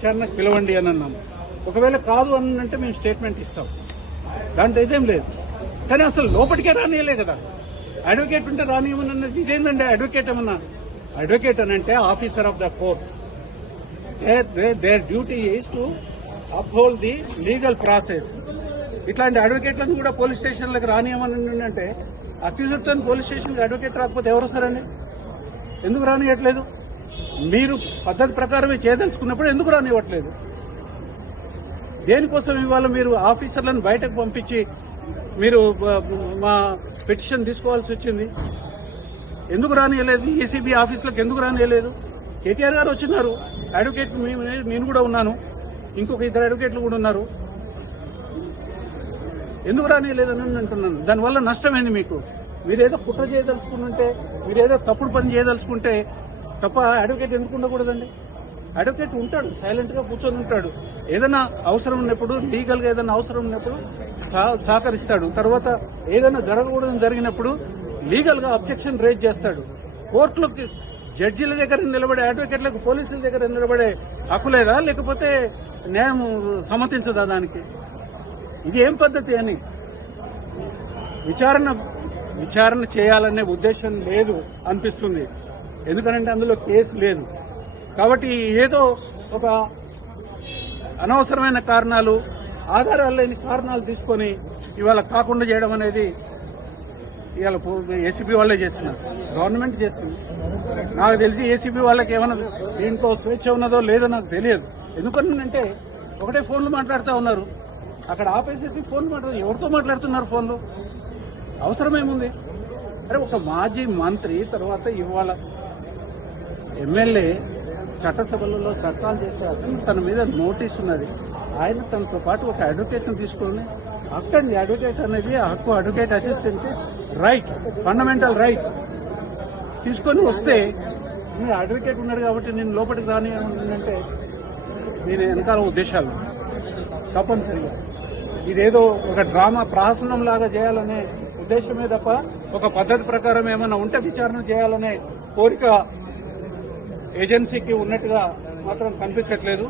విచారణకు పిలవండి అని అన్నాం. ఒకవేళ కాదు అని అంటే మేము స్టేట్మెంట్ ఇస్తాం, దాంట్లో ఇదేం లేదు. కానీ అసలు లోపలికే రానియలే కదా. అడ్వకేట్ ఉంటే రానియమని అన్నది ఇదేందండి? అడ్వకేట్ ఏమన్నా? అడ్వకేట్ అని అంటే officer of the court. Their duty is to uphold the legal process. ఇట్లాంటి అడ్వకేట్లను కూడా పోలీస్ స్టేషన్లకు రానియమని అంటే అక్యూజ్డ్ తో పోలీస్ స్టేషన్కి అడ్వకేట్ రాకపోతే ఎవరు వస్తారండి? ఎందుకు రానియట్లేదు? మీరు పద్ధతి ప్రకారమే చేయదలుచుకున్నప్పుడు ఎందుకు రానివ్వట్లేదు? దేనికోసం ఇవాళ మీరు ఆఫీసర్లను బయటకు పంపించి మీరు మా పిటిషన్ తీసుకోవాల్సి వచ్చింది? ఎందుకు రానియలేదు? ఏసీబీ ఆఫీసులకు ఎందుకు రానియలేదు? కేటీఆర్ గారు వచ్చినారు, అడ్వకేట్ నేను కూడా ఉన్నాను, ఇంకొక ఇద్దరు అడ్వకేట్లు కూడా ఉన్నారు. ఎందుకు రానియలేదని అంటున్నాను. దానివల్ల నష్టమైంది మీకు. మీరేదో కుట్ర చేయదలుచుకుంటే, మీరేదో తప్పుడు పని చేయదలుచుకుంటే తప్ప అడ్వకేట్ ఎందుకు ఉండకూడదండి? అడ్వకేట్ ఉంటాడు, సైలెంట్ గా కూర్చొని ఉంటాడు. ఏదైనా అవసరం ఉన్నప్పుడు, లీగల్ గా ఏదైనా అవసరం ఉన్నప్పుడు సహకరిస్తాడు. తర్వాత ఏదైనా జరగకూడదని జరిగినప్పుడు లీగల్ గా అబ్జెక్షన్ రేజ్ చేస్తాడు. కోర్టులోకి జడ్జీల దగ్గర నిలబడే అడ్వకేట్లకు పోలీసుల దగ్గర నిలబడే హక్కు లేదా? లేకపోతే న్యాయం సమ్మతించదా దానికి? ఇది ఏం పద్ధతి అని విచారణ చేయాలనే ఉద్దేశం లేదు అనిపిస్తుంది. ఎందుకంటే అందులో కేసు లేదు కాబట్టి ఏదో ఒక అనవసరమైన కారణాలు, ఆధారాలు లేని కారణాలు తీసుకొని ఇవాళ కాకుండా చేయడం అనేది ఇవాళ ఏసీబీ వాళ్ళే చేస్తున్నారు, గవర్నమెంట్ చేస్తుంది. నాకు తెలిసి ఏసీబీ వాళ్ళకి ఏమైనా దీంట్లో స్వేచ్ఛ ఉన్నదో లేదో నాకు తెలియదు. ఎందుకంటే ఒకటే ఫోన్లు మాట్లాడుతూ ఉన్నారు, అక్కడ ఆపేసేసి ఫోన్లు మాట్లాడుతున్నారు. ఎవరితో మాట్లాడుతున్నారు ఫోన్లు? అవసరమేముంది? అరే ఒక మాజీ మంత్రి, తర్వాత ఇవాళ ఎమ్మెల్యే చట్టసభలలో చట్టాలు చేసే అతను, తన మీద నోటీస్ ఉన్నది. ఆయన తనతో పాటు ఒక అడ్వకేట్ను తీసుకొని, అక్కడి అడ్వకేట్ అనేది హక్కు, advocate assistance right, fundamental right తీసుకొని వస్తే, మీ అడ్వకేట్ ఉన్నాడు కాబట్టి నేను లోపలికి రాని అంటే నేను వెనకాల ఉద్దేశాలు తప్పనిసరిగా ఇదేదో ఒక డ్రామా ప్రహసనం లాగా చేయాలనే ఉద్దేశమే తప్ప ఒక పద్ధతి ప్రకారం ఏమైనా ఉంటే విచారణ చేయాలనే కోరిక ఏజెన్సీకి ఉన్నట్టుగా మాత్రం కనిపించట్లేదు.